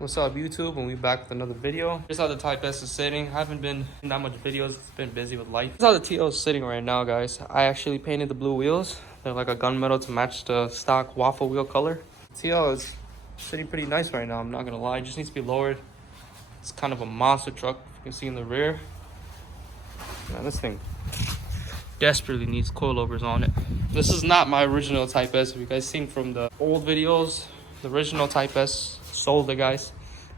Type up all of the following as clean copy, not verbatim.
What's up, YouTube? And we back with another video. Here's how the Type S is sitting. I haven't been in that much videos. It's been busy with life. Here's how the TL is sitting right now, guys. I actually painted the blue wheels. They're like a gunmetal to match the stock waffle wheel color. TL is sitting pretty nice right now. I'm not gonna lie. It just needs to be lowered. It's kind of a monster truck. You can see in the rear. Man, this thing desperately needs coilovers on it. This is not my original Type S. If you guys seen from the old videos, the original Type S sold it, guys.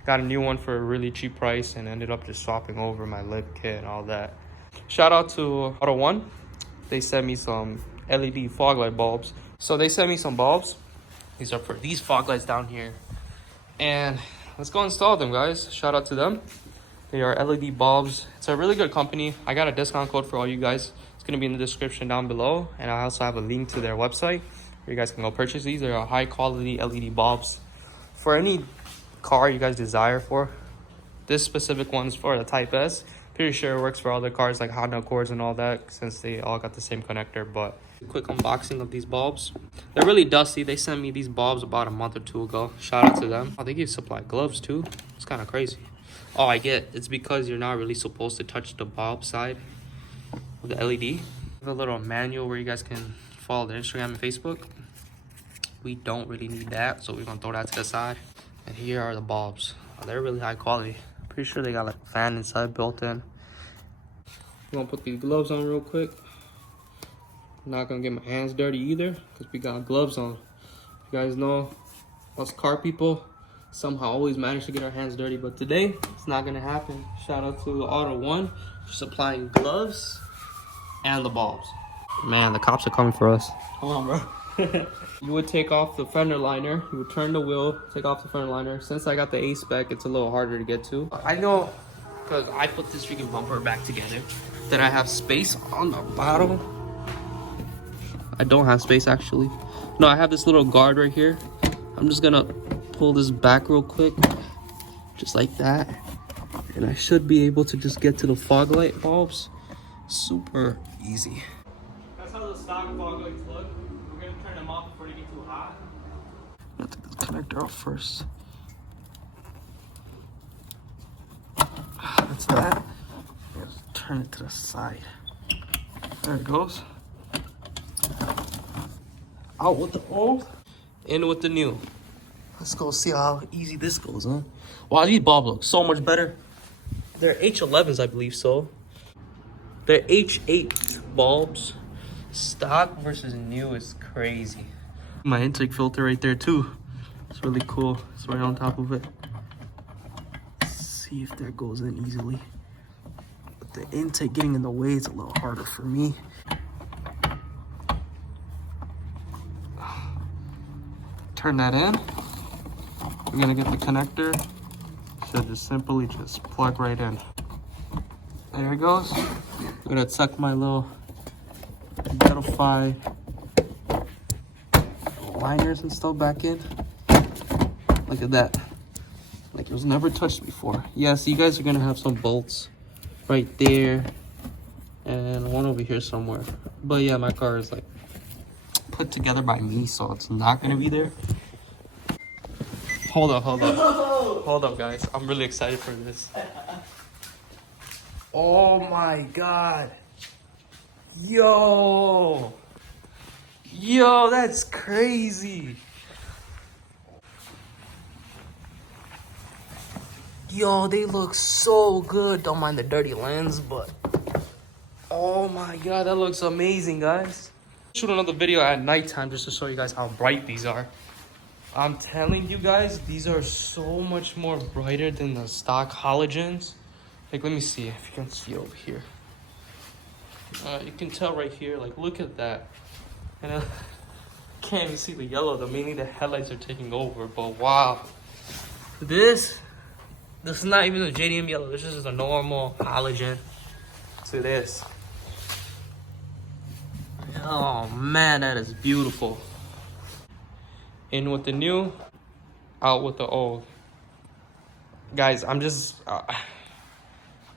Got a new one for a really cheap price and ended up just swapping over my lip kit and all that. Shout out to Autoone. They sent me some LED fog light bulbs. So they sent me some bulbs. These are for these fog lights down here. And let's go install them, guys. Shout out to them. They are LED bulbs. It's a really good company. I got a discount code for all you guys. It's going to be in the description down below. And I also have a link to their website where you guys can go purchase these. They are high quality LED bulbs for any car you guys desire for. This specific one's for the Type S. Pretty sure it works for other cars like Honda Accords and all that, since they all got the same connector. But a quick unboxing of these bulbs. They're really dusty. They sent me these bulbs about a month or two ago. Shout out to them. Oh, they give supply gloves too. It's kind of crazy. Oh, I get it's because you're not really supposed to touch the bulb side of the LED. A little manual where you guys can follow their Instagram and Facebook. We don't really need that, so we're gonna throw that to the side. And here are the bulbs. Oh, they're really high quality. Pretty sure they got like a fan inside built in. I'm gonna put these gloves on real quick. I'm not gonna get my hands dirty either because we got gloves on. You guys know us car people somehow always manage to get our hands dirty, but today it's not gonna happen. Shout out to Autoone for supplying gloves and the bulbs. Man, the cops are coming for us. Come on, bro. You would take off the fender liner, you would turn the wheel, take off the fender liner. Since I got the A spec, it's a little harder to get to. I know because I put this freaking bumper back together that I have space on the bottom. I don't have space actually. No, I have this little guard right here. I'm just gonna pull this back real quick, just like that. And I should be able to just get to the fog light bulbs. Super easy. That's how the stock fog lights look. We're gonna turn them off before they get too hot. I'm gonna take this connector off first. That's that. Let's turn it to the side. There it goes. Out with the old, in with the new. Let's go see how easy this goes, huh? Wow, these bulbs look so much better. They're H11s, I believe so. They're H8 bulbs. Stock versus new is crazy. My intake filter right there too. It's really cool. It's right on top of it. Let's see if that goes in easily. But the intake getting in the way is a little harder for me. Turn that in. We're gonna get the connector. Should just simply just plug right in. There it goes. I'm gonna tuck my little Metalify liners and stuff back in. Look at that. Like it was never touched before. Yeah, so you guys are gonna have some bolts right there and one over here somewhere. But yeah, my car is like put together by me, so it's not gonna be there. Hold up, guys. I'm really excited for this. Oh my god. Yo, that's crazy. Yo, they look so good. Don't mind the dirty lens, but oh my god, that looks amazing, guys. Shoot another video at nighttime just to show you guys how bright these are. I'm telling you guys, these are so much more brighter than the stock halogens. Like, let me see if you can see over here. You can tell right here, like, look at that. And I can't even see the yellow, though. Mainly the headlights are taking over, but wow. This is not even a JDM yellow. This is a normal halogen to this. Oh, man, that is beautiful. In with the new, out with the old. Guys, I'm just...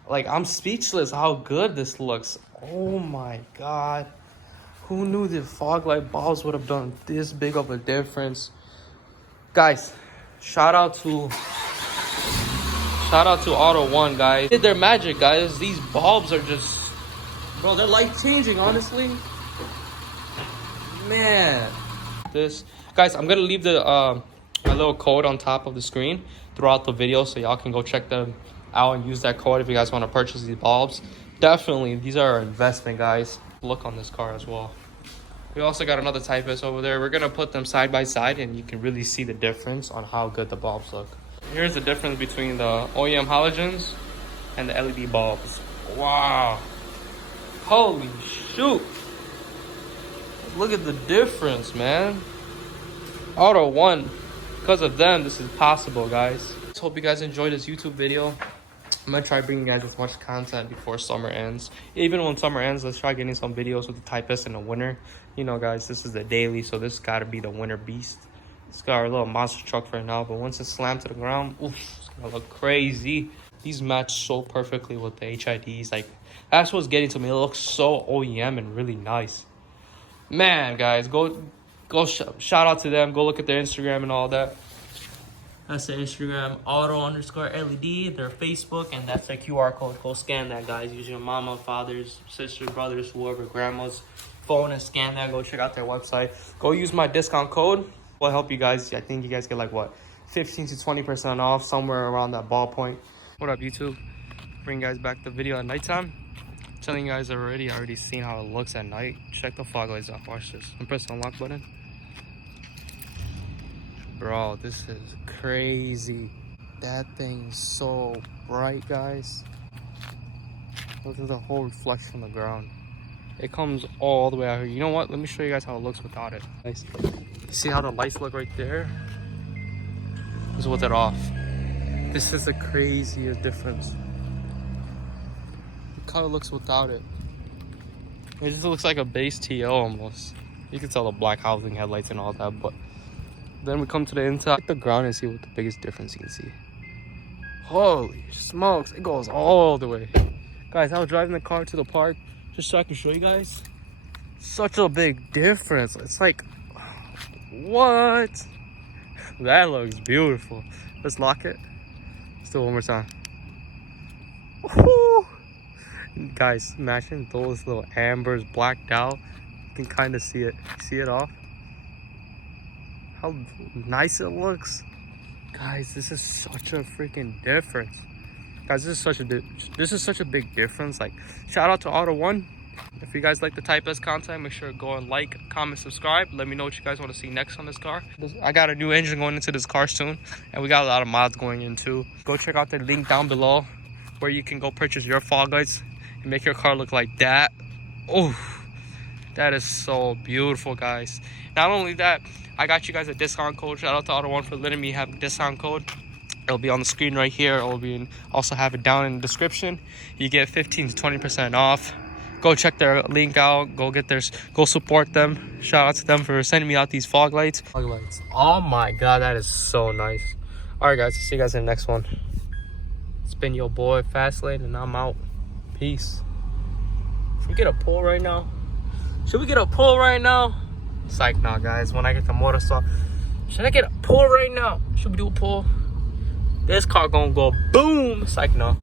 like, I'm speechless how good this looks. Oh my god. Who knew the fog light bulbs would have done this big of a difference? Guys, shout out to Shout out to Autoone, guys. Did their magic, guys. These bulbs are just, bro, they're life changing, honestly. Man, this, guys, I'm gonna leave the my little code on top of the screen throughout the video, so y'all can go check them out and use that code if you guys want to purchase these bulbs. Definitely, these are an investment, guys. Look on this car as well. We also got another Type S over there. We're gonna put them side by side, and you can really see the difference on how good the bulbs look. Here's the difference between the OEM halogens and the LED bulbs. Wow. Holy shoot. Look at the difference, man. Autoone. Because of them, this is possible, guys. Hope you guys enjoyed this YouTube video. I'm going to try bringing you guys as much content before summer ends. Even when summer ends, let's try getting some videos with the Type S in the winter. You know, guys, this is the daily, so this got to be the winter beast. It's got our little monster truck for now, but once it's slammed to the ground, oof, it's gonna look crazy. These match so perfectly with the HIDs. Like, that's what's getting to me. It looks so OEM and really nice. Man, guys, go shout out to them. Go look at their Instagram and all that. That's their Instagram, auto_LED, their Facebook, and that's their QR code. Go scan that, guys. Use your mama, fathers, sisters, brothers, whoever, grandma's phone and scan that. Go check out their website. Go use my discount code. Will help you guys. I think you guys get like what, 15 to 20% off, somewhere around that ballpoint. What up, YouTube? Bring you guys back the video at nighttime. Telling you guys already, I already seen how it looks at night. Check the fog lights off. Watch this. And press the unlock button. Bro, this is crazy. That thing's so bright, guys. Look at the whole reflection on the ground. It comes all the way out here. You know what? Let me show you guys how it looks without it. Nice. You see how the lights look right there? This is with it off. This is the craziest difference. Look how it looks without it. It just looks like a base TO almost. You can tell the black housing headlights and all that, but then we come to the inside, the ground, and see what the biggest difference you can see. Holy smokes, it goes all the way. Guys, I was driving the car to the park just so I can show you guys. Such a big difference. It's like, what? That looks beautiful. Let's lock it. Let's do it one more time. Woo! Guys, imagine those little ambers blacked out. You can kind of see it. See it off? How nice it looks. Guys, this is such a freaking difference. Guys, this is such a big difference. Like, shout out to Autoone. If you guys like the Type S content, make sure to go and like, comment, subscribe. Let me know what you guys want to see next on this car. I got a new engine going into this car soon, and we got a lot of mods going in too. Go check out the link down below where you can go purchase your fog lights and make your car look like that. Oh, that is so beautiful, guys. Not only that, I got you guys a discount code. Shout out to Autoone for letting me have a discount code. It'll be on the screen right here. It'll be also have it down in the description. You get 15 to 20% off. Go check their link out. Go support them. Shout out to them for sending me out these fog lights. Oh my god, that is so nice. All right, guys. See you guys in the next one. It's been your boy Fastlane, and I'm out. Peace. Should we get a pull right now? Psych now, guys. When I get the motor start, should I get a pull right now? Should we do a pull? This car gonna go boom. Psych now.